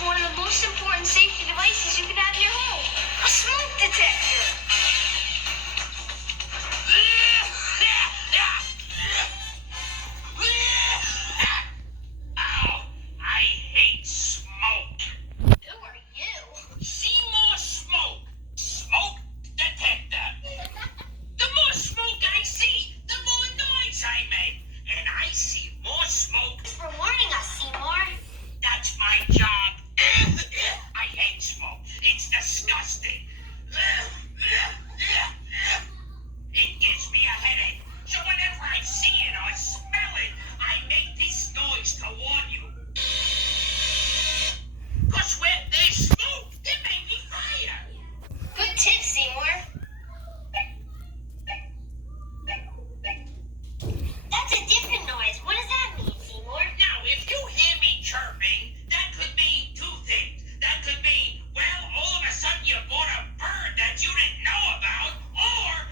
to one of the most important safety devices you can have in your home. A smoke detector. Ow! I hate smoke. Who are you? Seymour Smoke. Smoke detector. The more smoke I see, the more noise I make. And I see more smoke. Thanks for warning us, Seymour. That's my job. I hate smoke. It's disgusting. It gives me a headache. So whenever I see it or smell it, I make this noise to warn you. 'Cause where there's smoke, there may be fire. Good tip, Seymour. That's a different noise. What does that mean, Seymour? Now, if you hear me chirping, that could mean two things. That could mean, well, all of a sudden you bought a bird that you didn't know about, or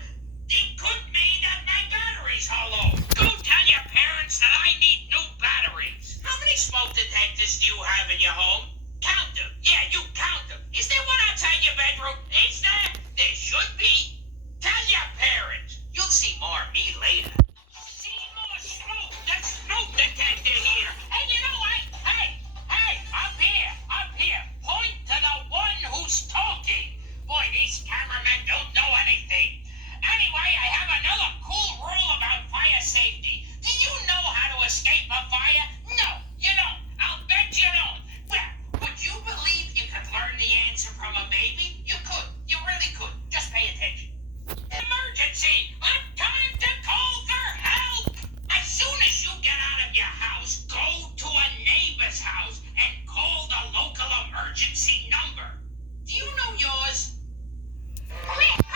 it could mean that my battery's hollow. Go tell your parents that I need new batteries. How many smoke detectors do you have in your home? Count them. Yeah, you count them. Is there one outside your bedroom? Is there? There should be. Tell your parents. You'll see more of me later. See more smoke. The smoke detector here. And you know what? Hey, up here. Point to the one who's talking. Boy, these cameramen don't know anything. Anyway, I have another cool rule about fire safety. Do you know how to escape a fire? No, you don't. I'll bet you don't. Well, would you believe you could learn the answer from a baby? You could. You really could. Just pay attention. Emergency! Time to call for help! As soon as you get out of your house, go to a neighbor's house and call the local emergency number. Do you know yours? Quick!